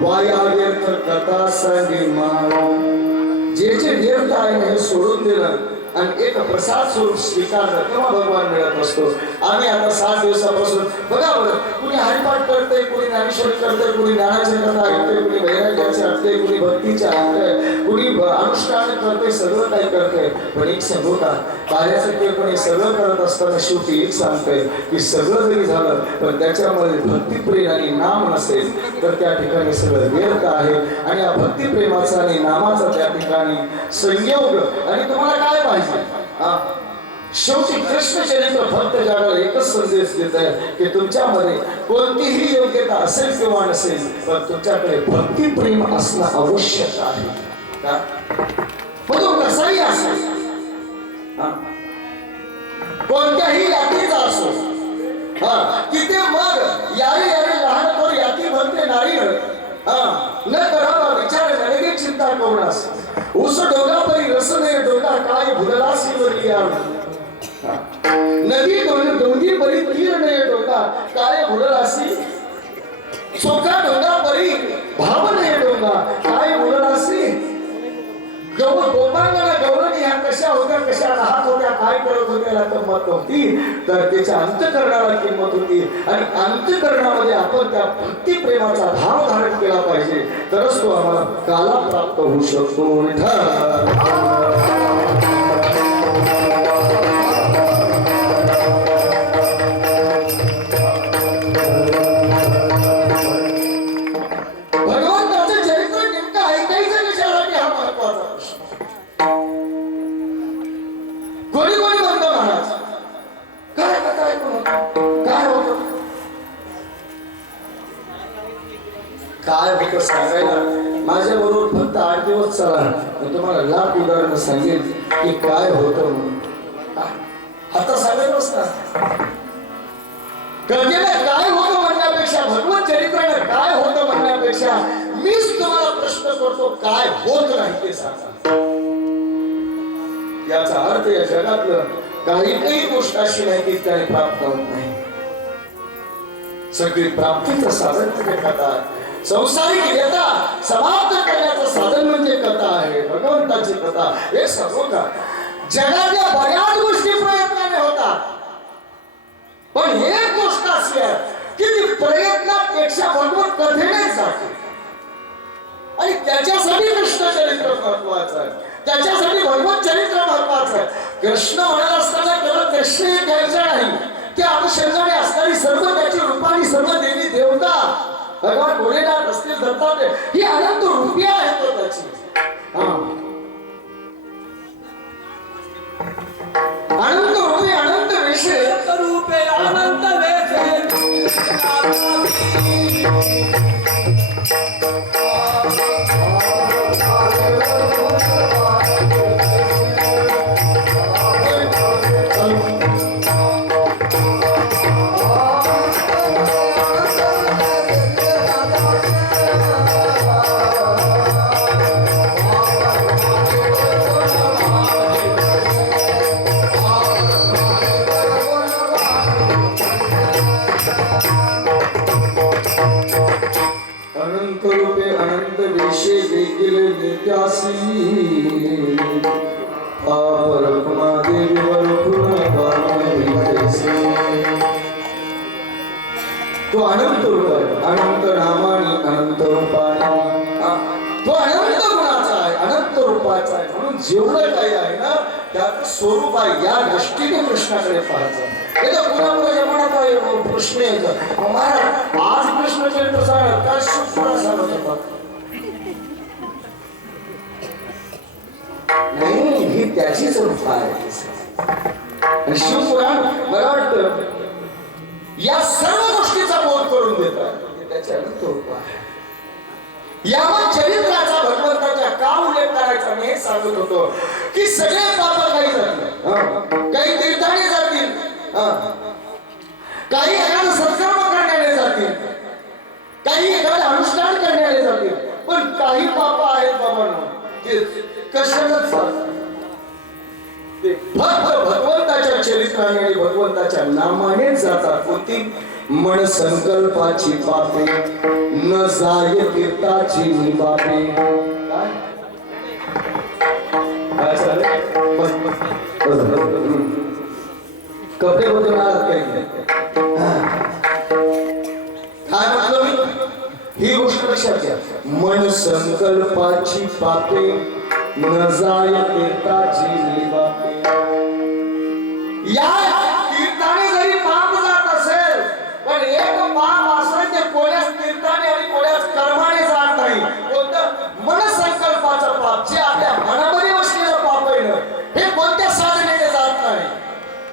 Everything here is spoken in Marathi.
वाया व्यर्थ कथा सांगे मानव जे जे व्यर्थ आहे हे सोडून दिलं आणि एक प्रसाद स्वरूप स्वीकारलं तेव्हा भगवान मिळत असतो आम्ही आता सात दिवसापासून बघा बरं कुणी हरिपाठ करतंय कुणी ज्ञानेश्वर करतंय कुणी ज्ञानाची कथा ऐकते कुणी वैराग्याचे ऐकते कुणी भक्तीचे ऐकते कुणी अनुष्ठान करते सगळं काही करतंय. पण एक सांगू का कार्याचं ते पण हे सगळं करत असताना शेवटी एक सांगते की सगळं जरी झालं पण त्याच्यामध्ये भक्तिप्रेम आणि नाम नसेल तर त्या ठिकाणी सगळं व्यर्थ आहे. आणि या भक्तिप्रेमाचा आणि नामाचा त्या ठिकाणी संयोग. आणि तुम्हाला काय पाहिजे पाहिजे. शेवटी कृष्ण चरित्र फक्त जगाला एकच संदेश देत आहे की तुमच्यामध्ये कोणतीही योग्यता असेल किंवा नसेल पण तुमच्याकडे भक्तिप्रेम असणं आवश्यक आहे. का तो कसाही असेल हा? कोणत्याही यातीचा असो हा. तिथे मग यारी यारी लहान पोर याती म्हणते नारी हा. न करावा विचार नडगे चिंता करूनस उस डोगा परी रस ने डोगा काय भुललासी वरी नदी डोंगी डोंगी परी तीर ने डोगा काय भुललासी सोका डोंगा परी भाव ने डोगा काय भुललासी गौ गोपांगना गौरणी ह्या कशा होत्या कशा राहत काय करत होत्या याला किंमत नव्हती तर त्याच्या अंतकरणाला किंमत होती. आणि अंतकरणामध्ये आपण त्या भक्ती प्रेमाचा भाव धारण केला पाहिजे. तरच तो आम्हाला काला प्राप्त होऊ शकतो. विठ्ठल. काय होतं सांगायला? माझ्या बरोबर फक्त आठ दिवस चला. मी तुम्हाला लाख उदाहरण सांगेन की काय होतं म्हणून. आता सांगायलाच ना गरजेला काय होतं म्हणण्यापेक्षा भगवत चरित्रानं काय होतं म्हणण्यापेक्षा मीच तुम्हाला प्रश्न करतो काय होत नाही ते सांगा. याचा अर्थ या जगातलं काही काही गोष्ट अशी नाही की त्याने प्राप्त होत नाही. सगळी प्राप्तीचं साधन म्हणजे कथा संसारिक व्यथा समाप्त करण्याचं साधन म्हणजे कथा आहे. भगवंताची कथा. हे सांगू का जगातल्या बऱ्याच गोष्टी प्रयत्नाने होतात. पण हे गोष्ट अशी आहे की ती प्रयत्नापेक्षा भगवत कथेने जाते. आणि त्याच्यासाठी कृष्ण चरित्र महत्वाचं आहे. त्याच्यासाठी भगवत चरित्र महत्वाचं आहे. कृष्ण म्हणत असताना त्याला कृष्ण हे घ्यायचं नाही. त्या अनुषंगाने असणारी सर्व त्याची रूपाने सर्व देवी देवता भगवान भोलेनाथ असतील दत्तात्रय ही अनंत रूपी आहे तो त्याची हा. अनंत रूपी अनंत विषय रूपे अनंत तो अनंत रूप आहे. अनंत नामाने अनंत रूपाने तो अनंत गुणाचा आहे अनंत रूपाचा आहे. म्हणून जेवढं काही आहे ना त्यात स्वरूप आहे. या दृष्टीने कृष्णाकडे पाहायचं. येतं कुणाकुणाच्या मनात आहे अहो, प्रश्न महाराज आज कृष्ण चरित्र सांगा काय शुक्र सांगत होता नाही ही त्याचीच रूप आहे. शिवपुराण बरोबर वाटतं या सर्व गोष्टीचा बोध करून देतात त्याच्या अनंत रूप आहे यावर चरित्राचा भगवंताच्या का उल्लेख करायचा मी हे सांगत होतो. की सगळे पाप काही जातील. काही तीर्थाने जातील. काही एखादं सत्कर्म करण्याने जातील. काही एखादं अनुष्ठान करण्याने जातील. पण काही पाप आहेत बाबांनो ते ते फक्त भगवंताच्या ठिकाणी आणि भगवंताच्या नामाने जातात होती. मन संकल्पाची पापे न जाय तीर्थाची निबापे काय? कपडे बदलून आलात काही काय म्हटलं मी? ही गोष्ट लक्षात घ्या. मन संकल्पाची पापे न जाय तीर्थाची निबापे या